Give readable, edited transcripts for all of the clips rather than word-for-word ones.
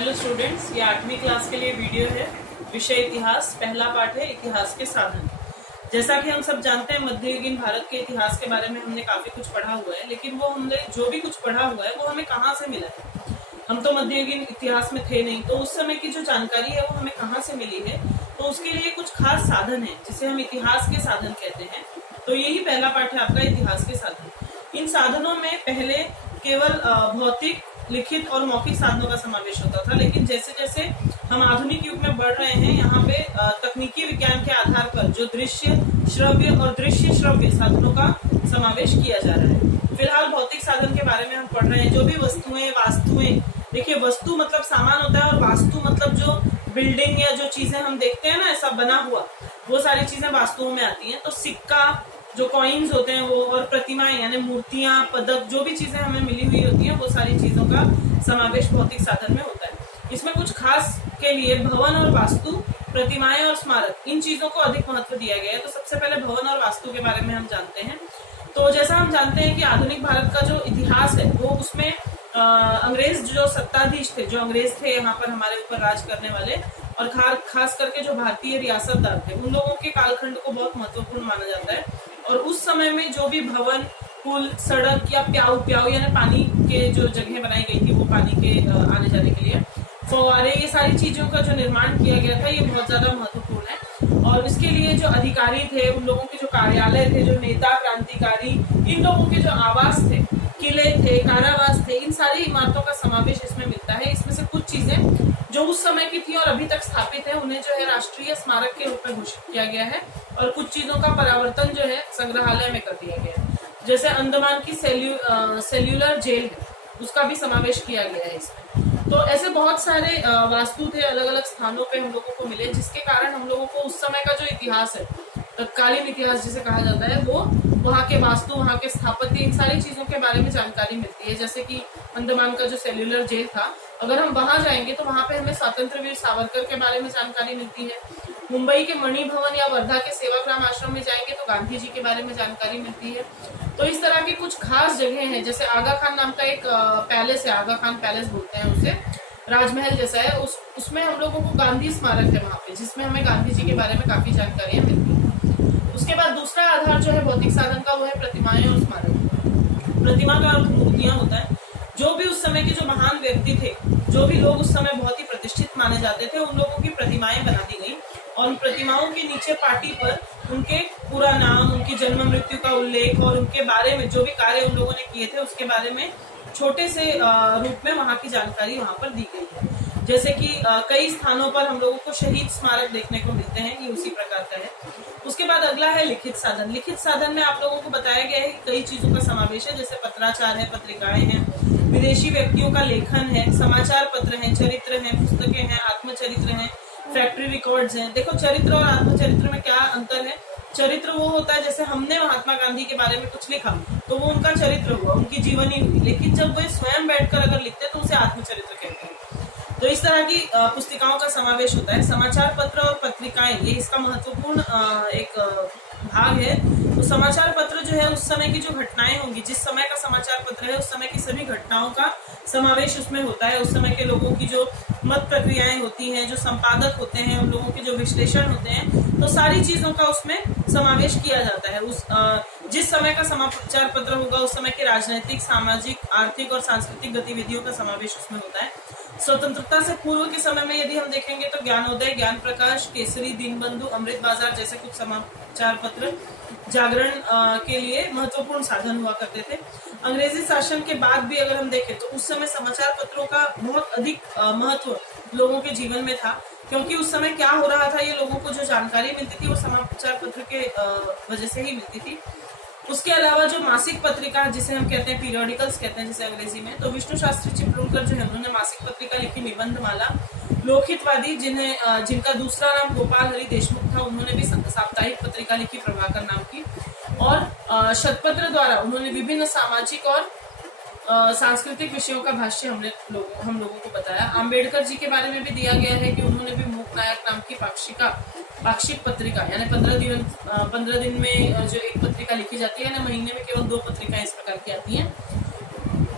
Hello students, ये 8वीं class के लिए वीडियो है। विषय इतिहास, पहला पाठ है इतिहास के साधन। जैसा कि हम सब जानते हैं, मध्ययुगीन भारत के इतिहास के बारे में हमने काफी कुछ पढ़ा हुआ है, लेकिन वो हमने जो भी कुछ पढ़ा हुआ है वो हमें कहाँ से मिला है। हम तो मध्ययुगीन इतिहास में थे नहीं, तो उस समय की जो जानकारी है वो हमें कहाँ से मिली है। तो उसके लिए कुछ खास साधन है जिसे हम इतिहास के साधन कहते हैं। तो यही पहला पाठ है आपका, इतिहास के साधन। इन साधनों में पहले केवल भौतिक, लिखित और मौखिक साधनों का समावेश होता था, लेकिन जैसे जैसे हम आधुनिक युग में बढ़ रहे हैं, यहाँ पे तकनीकी विज्ञान के आधार पर जो दृश्य श्रव्य और दृश्य श्रव्य साधनों का समावेश किया जा रहा है। फिलहाल भौतिक साधन के बारे में हम पढ़ रहे हैं। जो भी वस्तुएं, वास्तुएं, देखिए वस्तु मतलब सामान होता है और वास्तु मतलब जो बिल्डिंग या जो चीजें हम देखते हैं ना, ऐसा बना हुआ, वो सारी चीजें वास्तुओं में आती हैं। तो सिक्का, जो कॉइन्स होते हैं वो, और प्रतिमाएं यानी मूर्तियां, पदक, जो भी चीजें हमें मिली हुई होती हैं, वो सारी चीजों का समावेश भौतिक साधन में होता है। इसमें कुछ खास के लिए भवन और वास्तु, प्रतिमाएं और स्मारक, इन चीजों को अधिक महत्व दिया गया है। तो सबसे पहले भवन और वास्तु के बारे में हम जानते हैं। तो जैसा हम जानते हैं कि आधुनिक भारत का जो इतिहास है वो उसमें अंग्रेज जो सत्ताधीश थे, जो अंग्रेज थे यहाँ पर हमारे ऊपर राज करने वाले, और खास करके जो भारतीय रियासतदार थे, उन लोगों के कालखंड को बहुत महत्वपूर्ण माना जाता है। और उस समय में जो भी भवन, पुल, सड़क या प्याऊ यानी पानी के जो जगह बनाई गई थी, वो पानी के आने जाने के लिए, फव्वारे, ये सारी चीजों का जो निर्माण किया गया था, ये बहुत ज्यादा महत्वपूर्ण है। और इसके लिए जो अधिकारी थे, उन लोगों के जो कार्यालय थे, जो नेता, क्रांतिकारी, इन लोगों के जो आवास थे, किले थे, कारावास थे, इन सारी इमारतों का समावेश इसमें मिलता है। इसमें से कुछ चीजें जो उस समय की थी और अभी तक स्थापित है, उन्हें जो है राष्ट्रीय स्मारक के रूप में घोषित किया गया है, और कुछ चीजों का परावर्तन जो है संग्रहालय में कर दिया गया है। जैसे अंडमान की सेल्यूलर जेल है, उसका भी समावेश किया गया है इसमें। तो ऐसे बहुत सारे वास्तु थे, अलग अलग स्थानों पे हम लोगों को मिले, जिसके कारण हम लोगों को उस समय का जो इतिहास है, तत्कालीन इतिहास जिसे कहा जाता है, वो वहाँ के वास्तु, वहाँ के स्थापत्य, इन सारी चीजों के बारे में जानकारी मिलती है। जैसे कि अंडमान का जो सेल्यूलर जेल था, अगर हम वहां जाएंगे तो वहां पे हमें स्वतंत्र वीर सावरकर के बारे में जानकारी मिलती है। मुंबई के मणि भवन या वर्धा के सेवाग्राम आश्रम में जाएंगे तो गांधी जी के बारे में जानकारी मिलती है। तो इस तरह की कुछ खास जगह हैं। जैसे आगा खान नाम का एक पैलेस है, आगा खान पैलेस बोलते हैं उसे, राजमहल जैसा है, उसमें हम लोगों को गांधी स्मारक है वहाँ पे, जिसमें हमें गांधी जी के बारे में काफी जानकारियां मिलती है। उसके बाद दूसरा आधार जो है भौतिक साधन का, वो है प्रतिमाएं और स्मारक। प्रतिमा का अर्थ मूर्तियां होता है। जो भी उस समय के जो महान व्यक्ति थे, जो भी लोग उस समय बहुत ही प्रतिष्ठित माने जाते थे, उन लोगों की प्रतिमाएं बना दी गई, और उन प्रतिमाओं के नीचे पाटी पर उनके पूरा नाम, उनकी जन्म मृत्यु का उल्लेख, और उनके बारे में जो भी कार्य उन लोगों ने किए थे उसके बारे में छोटे से रूप में वहां की जानकारी वहां पर दी गई है। जैसे कि कई स्थानों पर हम लोगों को शहीद स्मारक देखने को मिलते हैं, ये उसी प्रकार का है। उसके बाद अगला है लिखित साधन। लिखित साधन में आप लोगों को बताया गया है कि कई चीजों का समावेश है, जैसे पत्राचार है, पत्रिकाएं हैं, विदेशी व्यक्तियों का लेखन है, समाचार पत्र हैं, चरित्र हैं, पुस्तकें हैं, आत्मचरित्र हैं, फैक्ट्री रिकॉर्ड्स हैं। देखो, चरित्र और आत्मचरित्र में क्या अंतर है। चरित्र वो होता है, जैसे हमने महात्मा गांधी के बारे में कुछ लिखा तो वो उनका चरित्र हुआ, उनकी जीवनी हुई, लेकिन जब वे स्वयं बैठकर अगर लिखते तो उसे आत्मचरित्र कहते हैं। तो इस तरह की पुस्तिकाओं का समावेश होता है। समाचार पत्र और पत्रिकाएं, ये इसका महत्वपूर्ण एक भाग है। तो समाचार पत्र जो है, उस समय की जो घटनाएं होंगी, जिस समय का समाचार पत्र है, उस समय की सभी घटनाओं का समावेश उसमें होता है। उस समय के लोगों की जो मत प्रक्रियाएं होती हैं, जो संपादक होते हैं, उन लोगों के जो विश्लेषण होते हैं, तो सारी चीजों का उसमें समावेश किया जाता है। उस जिस समय का समाचार पत्र होगा, उस समय के राजनीतिक, सामाजिक, आर्थिक और सांस्कृतिक गतिविधियों का समावेश उसमें होता है। स्वतंत्रता से पूर्व के समय में यदि हम देखेंगे तो ज्ञानोदय, ज्ञान प्रकाश, केसरी, दीनबंधु, अमृत बाजार जैसे कुछ समाचार पत्र जागरण के लिए महत्वपूर्ण साधन हुआ करते थे। अंग्रेजी शासन के बाद भी अगर हम देखें तो उस समय समाचार पत्रों का बहुत अधिक महत्व लोगों के जीवन में था, क्योंकि उस समय क्या हो रहा था, ये लोगों को जो जानकारी मिलती थी वो समाचार पत्र के वजह से ही मिलती थी। उसके अलावा जो मासिक पत्रिका, जिसे हम कहते हैं पीरियोडिकल्स कहते हैं जिसे अंग्रेजी में, तो विष्णु शास्त्री चिपळूणकर जो है, उन्होंने मासिक पत्रिका लिखी निबंधमाला। लोकहितवादी, जिनका दूसरा नाम गोपाल हरि देशमुख था, उन्होंने भी साप्ताहिक पत्रिका लिखी प्रभाकर नाम की। और शतपत्र द्वारा उन्होंने विभिन्न सामाजिक और सांस्कृतिक विषयों का भाष्य हम लोगों को बताया। आम्बेडकर जी के बारे में भी दिया गया है कि उन्होंने भी मूक नायक नाम की पाक्षिक पत्रिका, यानी 15 दिन में जो एक पत्रिका लिखी जाती है ना, महीने में केवल 2 पत्रिकाएं इस प्रकार की आती हैं,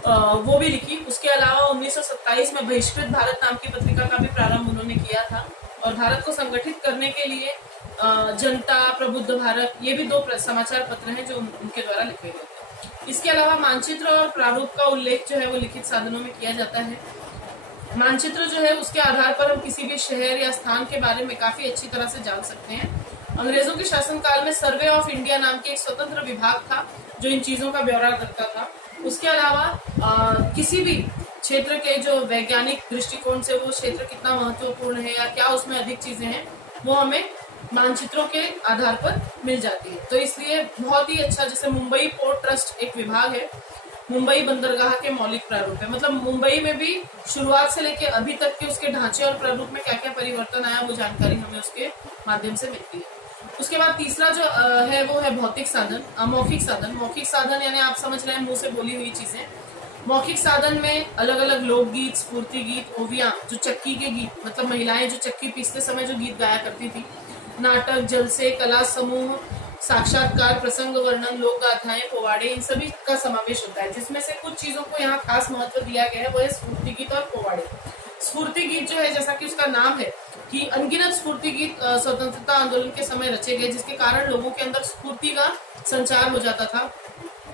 वो भी लिखी। उसके अलावा 1927 में बहिष्कृत भारत नाम की पत्रिका का भी प्रारंभ उन्होंने किया था। और भारत को संगठित करने के लिए जनता, प्रबुद्ध भारत, ये भी 2 समाचार पत्र हैं जो उनके द्वारा लिखे गए थे। इसके अलावा मानचित्र और प्रारूप का उल्लेख जो है वो लिखित साधनों में किया जाता है। मानचित्र जो है उसके आधार पर हम किसी भी शहर या स्थान के बारे में काफी अच्छी तरह से जान सकते हैं। अंग्रेजों के शासनकाल में सर्वे ऑफ इंडिया नाम की एक स्वतंत्र विभाग था जो इन चीजों का ब्यौरा करता था। उसके अलावा किसी भी क्षेत्र के जो वैज्ञानिक दृष्टिकोण से वो क्षेत्र कितना महत्वपूर्ण है या क्या उसमें अधिक चीजें हैं, वो हमें मानचित्रों के आधार पर मिल जाती है। तो इसलिए बहुत ही अच्छा, जैसे मुंबई पोर्ट ट्रस्ट एक विभाग है, मुंबई बंदरगाह के मौलिक प्रारूप है, मतलब मुंबई में भी शुरुआत से लेकर अभी तक के उसके ढांचे और प्रारूप में क्या क्या परिवर्तन आया, वो जानकारी हमें उसके माध्यम से मिलती है। उसके बाद तीसरा जो है वो है भौतिक साधन, मौखिक साधन। मौखिक साधन यानी आप समझ रहे हैं मुंह से बोली हुई चीजें। मौखिक साधन में अलग अलग लोकगीत, स्फूर्ति गीत, ओविया, जो चक्की के गीत, मतलब महिलाएं जो चक्की पीसते समय जो गीत गाया करती थी, नाटक, जलसे, कला समूह, साक्षात्कार, प्रसंग वर्णन, लोक गाथाएं, पोवाड़े, इन सभी का समावेश होता है। जिसमें से कुछ चीजों को यहाँ खास महत्व दिया गया है, वो है स्फूर्ति गीत और पोवाड़े। स्फूर्ति गीत जो है, जैसा कि उसका नाम है कि अनगिनत स्फूर्ति गीत स्वतंत्रता आंदोलन के समय रचे गए, जिसके कारण लोगों के अंदर स्फूर्ति का संचार हो जाता था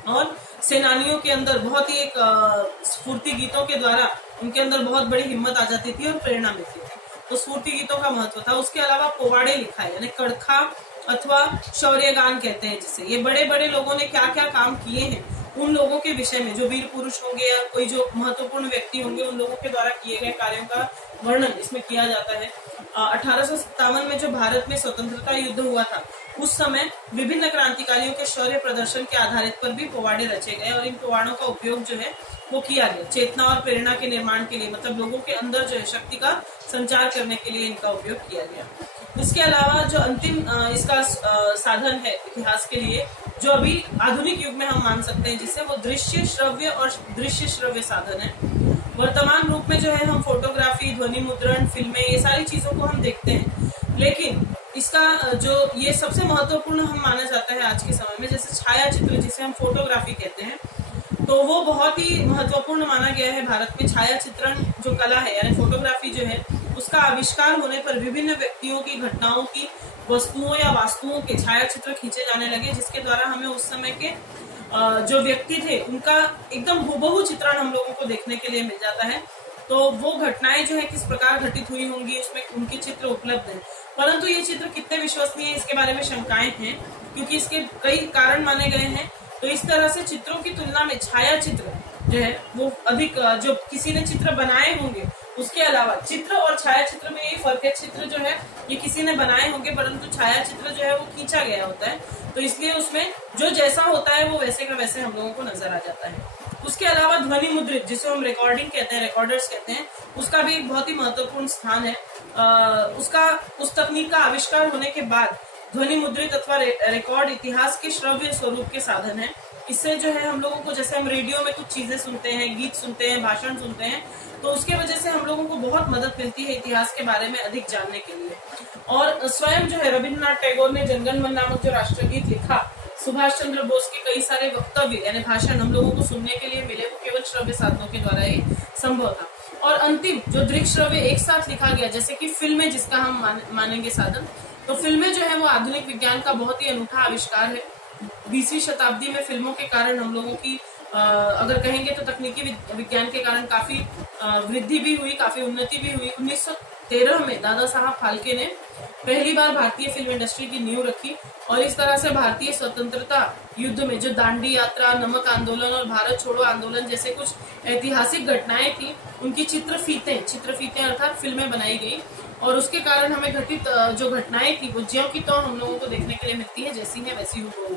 और सेनानियों के अंदर बहुत ही एक स्फूर्ति गीतों के द्वारा उनके अंदर बहुत बड़ी हिम्मत आ जाती थी और प्रेरणा मिलती थी। तो स्फूर्ति गीतों का महत्व था। उसके अलावा पोवाड़े लिखा है, यानी कड़खा अथवा शौर्य गान कहते हैं जिसे। ये बड़े बड़े लोगों ने क्या क्या काम किए हैं उन लोगों के विषय में, जो वीर पुरुष होंगे या कोई जो महत्वपूर्ण व्यक्ति होंगे, उन लोगों के द्वारा किए गए कार्यों का वर्णन इसमें किया जाता है। 1857 में जो भारत में स्वतंत्रता युद्ध हुआ था, उस समय विभिन्न क्रांतिकारियों के शौर्य प्रदर्शन के आधारित पर भी पोवाड़े रचे गए और इन पोवाड़ों का उपयोग जो है वो किया गया चेतना और प्रेरणा के निर्माण के लिए, मतलब लोगों के अंदर जो है शक्ति का संचार करने के लिए इनका उपयोग किया गया। इसके अलावा जो अंतिम इसका साधन है इतिहास के लिए, जो अभी आधुनिक युग में हम मान सकते हैं, जिससे वो दृश्य श्रव्य और दृश्य श्रव्य साधन है। वर्तमान रूप में जो है हम फोटोग्राफी, ध्वनि मुद्रण, फिल्में, ये सारी चीजों को हम देखते हैं, लेकिन इसका जो ये सबसे महत्वपूर्ण हम माना जाता है आज के समय में, जैसे छायाचित्र जिसे हम फोटोग्राफी कहते हैं, तो वो बहुत ही महत्वपूर्ण माना गया है भारत में। छायाचित्रण जो कला है यानी फोटोग्राफी जो है, उसका आविष्कार होने पर विभिन्न व्यक्तियों की, घटनाओं की, वस्तुओं या वास्तुओं के छायाचित्र खींचे जाने लगे, जिसके द्वारा हमें उस समय के जो व्यक्ति थे उनका एकदम हूबहू चित्रण हम लोगों को देखने के लिए मिल जाता है। तो वो घटनाएं जो है किस प्रकार घटित हुई होंगी, उसमें उनके चित्र उपलब्ध हैं। परंतु ये चित्र कितने विश्वसनीय है, इसके बारे में शंकाएं हैं, क्योंकि इसके कई कारण माने गए हैं। तो इस तरह से चित्रों की तुलना में छायाचित्र जो है वो अधिक, जो किसी ने चित्र बनाए होंगे उसके अलावा, चित्र और छायाचित्र में यही फर्क है। चित्र जो है ये किसी ने बनाए होंगे, परंतु छायाचित्र जो है वो खींचा गया होता है, तो इसलिए उसमें जो जैसा होता है वो वैसे का वैसे हम लोगों को नजर आ जाता है। उसके अलावा ध्वनि मुद्रित, जिसे हम रिकॉर्डिंग कहते हैं, रिकॉर्डर्स कहते हैं, उसका भी एक बहुत ही महत्वपूर्ण स्थान है। उस तकनीक का आविष्कार होने के बाद ध्वनि मुद्रित अथवा रिकॉर्ड इतिहास के श्रव्य स्वरूप के साधन है। इससे जो है हम लोगों को, जैसे हम रेडियो में कुछ चीजें सुनते हैं, गीत सुनते हैं, भाषण सुनते हैं, तो उसके वजह से हम लोगों को बहुत मदद मिलती है इतिहास के बारे में अधिक जानने के लिए। और स्वयं जो है रविन्द्रनाथ टैगोर ने जनगण मन नामक जो राष्ट्रगीत लिखा, सुभाष चंद्र बोस के कई सारे वक्तव्य यानी भाषण हम लोगों को सुनने के लिए मिले, वो केवल श्रव्य साधनों के द्वारा ही संभव था। और अंतिम जो दृश्य श्रव्य एक साथ लिखा गया, जैसे कि फिल्में, जिसका हम मानेंगे साधन, तो फिल्में जो है वो आधुनिक विज्ञान का बहुत ही अनूठा आविष्कार है। 20वीं शताब्दी में फिल्मों के कारण हम लोगों की अगर कहेंगे तो तकनीकी विज्ञान के कारण काफी वृद्धि भी हुई, काफी उन्नति भी हुई। 1913 में दादा साहब फाल्के ने पहली बार भारतीय फिल्म इंडस्ट्री की नींव रखी और इस तरह से भारतीय स्वतंत्रता युद्ध में जो दांडी यात्रा, नमक आंदोलन और भारत छोड़ो आंदोलन जैसे कुछ ऐतिहासिक घटनाएं थी, उनकी चित्रफीतें अर्थात फिल्में बनाई गई और उसके कारण हमें घटित जो घटनाएं थी वो ज्यों की त्यों हम लोगों को देखने के लिए मिलती है, जैसी है वैसी हूबहू।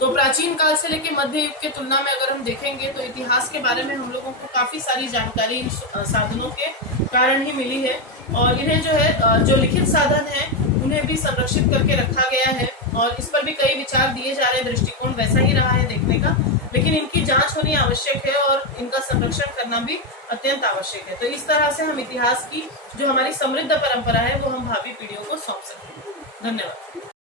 तो प्राचीन काल से लेकर मध्य युग के तुलना में अगर हम देखेंगे तो इतिहास के बारे में हम लोगों को काफी सारी जानकारी इन साधनों के कारण ही मिली है और इन्हें जो है जो लिखित साधन है उन्हें भी संरक्षित करके रखा गया है और इस पर भी कई विचार दिए जा रहे हैं। दृष्टिकोण वैसा ही रहा है देखने का, लेकिन इनकी जांच होनी आवश्यक है और इनका संरक्षण करना भी अत्यंत आवश्यक है। तो इस तरह से हम इतिहास की जो हमारी समृद्ध परंपरा है वो हम भावी पीढ़ियों को सौंप सकते हैं। धन्यवाद।